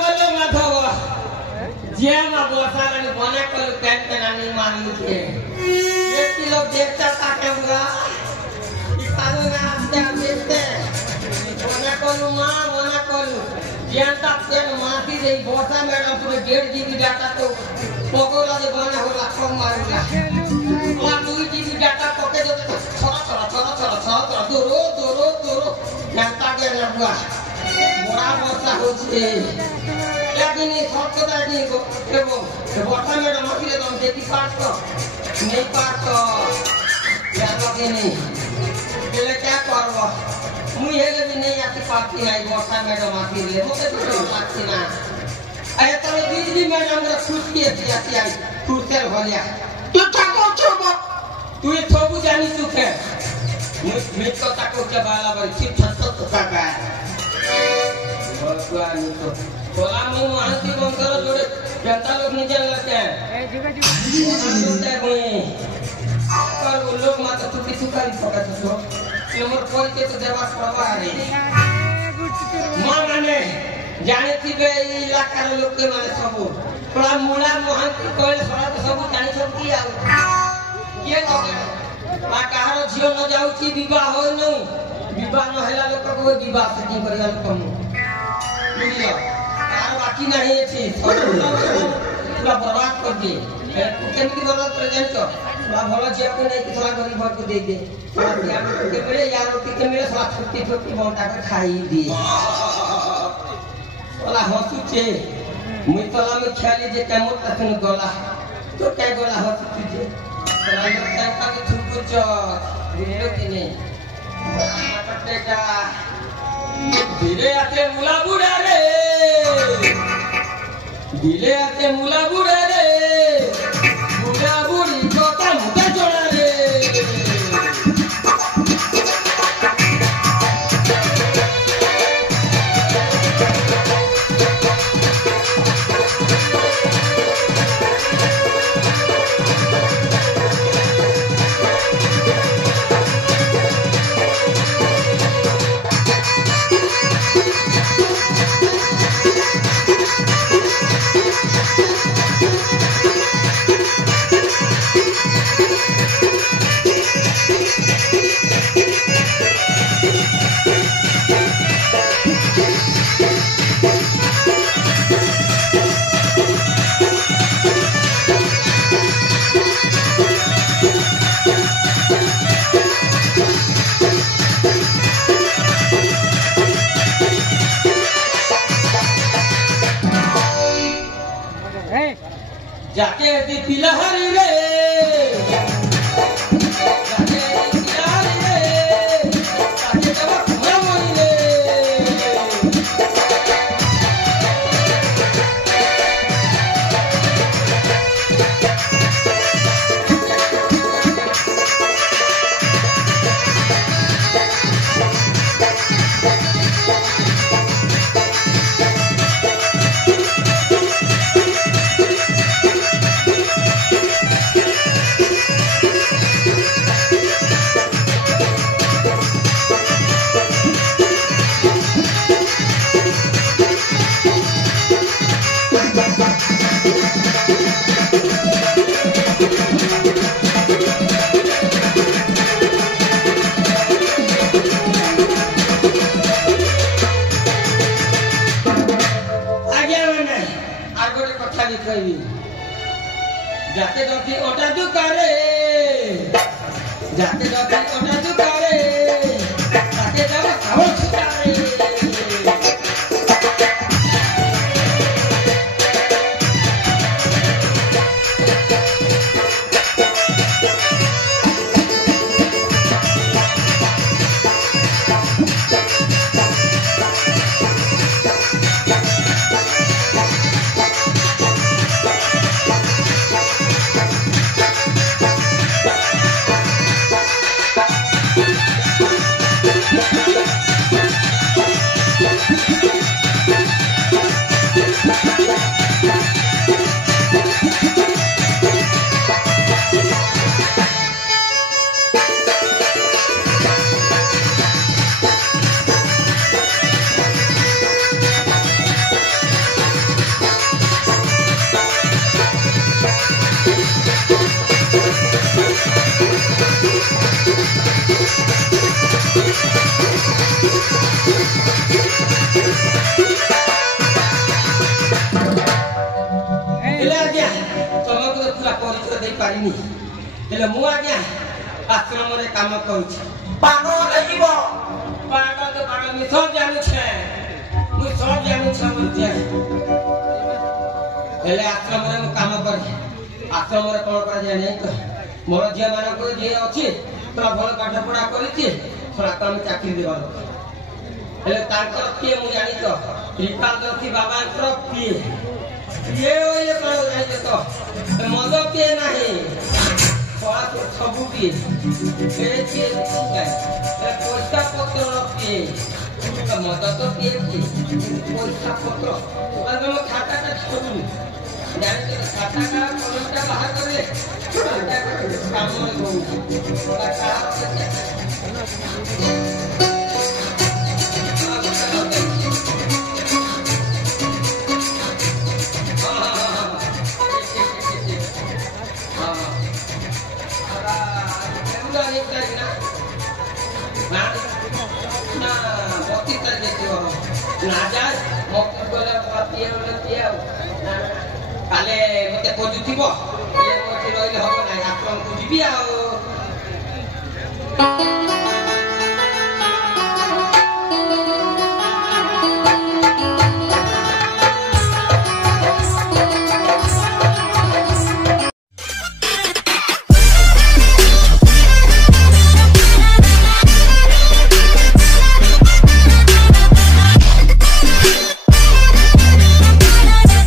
बोलो माधव जे ना बोसा ने बने को पेन पेन आनी मानी के ये किलो देखता ताके हुआ इकानो ना आते देखते बने को जनता पेन माटी दे बोसा मैडम तुम्हें 1.5 GB डाटा तो पकोड़ा दे बने हो लाखों मारूंगा ला 2 GB डाटा पके दे थोड़ा दोरो जनता के लगवा मोरा बोसा हो छे लेकिन ये सब तो नहीं को देखो बोसा मैडम माटी दे तुम देखी पास तो नहीं पास तो यार लगे नहीं ये क्या करवा मुझे भी नहीं आती पाती नहीं बोसा मैडम आती ले मुझे तो पाती ना अरे तो बिजली मैडम ने खुश किए थी आती आई खुशल हो गया तू ताको छोबो तू ये छोबू जानी चुके मैं तो ताको के बाला बड़ी चिप छत्तो तो ताका भगवान तो बोला मैं वहां की बंकर जोड़े जनता लोग नहीं जान लेते हैं ए जगह जोड़ते हैं पर वो लोग मात्र चुकी चुकारी पकड़ तो मोर कोई के तो देवा पड़वा रे मां माने जाने थी बे इलाका रे लोग के माने सब थोड़ा मुला मोहन की कोई थोड़ा तो सब जानी सब की आउ ये लोग मा कहारो झियो न जाउ छी विवाह हो न विवाह न हैला लोग को विवाह से की करिया कम बुझियो आर बाकी नहीं छी पूरा बर्बाद कर दिए केमती बर्बाद कर जान तो थोड़ा भला जे को नहीं कि थोड़ा गरीब को दे दे थोड़ा ध्यान के मिले यार रोटी के मिले थोड़ा छुट्टी बांटा के खाई दी वाला हंसुचे मुई तला में खेली जे केमो तखन गोला तो क्या गोला हंसुचे तला में टंका के छुपु च बुझलो कि नहीं मटटेगा धीरे आते मुला बुड़ा रे धीरे आते मुला बुड़ा रे बुढ़ा बुढ़ी को मुझे जोड़ा रे जाके दी पिलहरी रे जाके दी पिलहरी रे जाके जब खुला मोई रे जाते जाते ओटा दुकारे जाते जाते ओटा दुकारे जाते जाते खाओ छुटारे ପରିଚୟ ଦେଇପାରିନି ହେଲେ ମୁଁ ଆଜ୍ଞା ଆଶ୍ରମରେ କାମ କରୁଛି ପାଗ ଲାଗିବ ପାଗ ତ ପାଗ ମୁଁ ସବ ଜାଣୁଛେ ବୋଲୁଛେ ହେଲେ ଆଶ୍ରମରେ ମୁଁ କାମ କରେ ଆଶ୍ରମରେ କ'ଣ କରାଯାଏ ନାହିଁ ତ ମୋର ଝିଅମାନଙ୍କୁ ଯିଏ ଅଛି ପୁରା ଭଲ ପାଠ ପଢ଼ା କରିଛି ପୁରା କାମ ଚାକିରି ଦେବାର ହେଲେ ତାଙ୍କର କିଏ ମୁଁ ଜାଣିଛ ଶ୍ରୀକାନ୍ତୀ ବାବାଙ୍କର କିଏ କିଏ କହିଲେ କ'ଣ ଜାଣିଛ ତ ମଦ ପିଏ ନାହିଁ ସବୁ ପିଏ ପଇସା ପତ୍ର ପିଏ ମଦ ତ ପିଏ ପଇସା ପତ୍ର ଖାତାଟା ଛଡୁନି ଜାଣିଛ ଖାତାଟା କଲମଟା ବାହାର କଲେ କାମରେ ଦଉଛି କାଲେ ମତେ ଖୋଜୁଥିବ ରହିଲେ ହବ ନାହିଁ ଆପଣଙ୍କୁ ଯିବି ଆଉ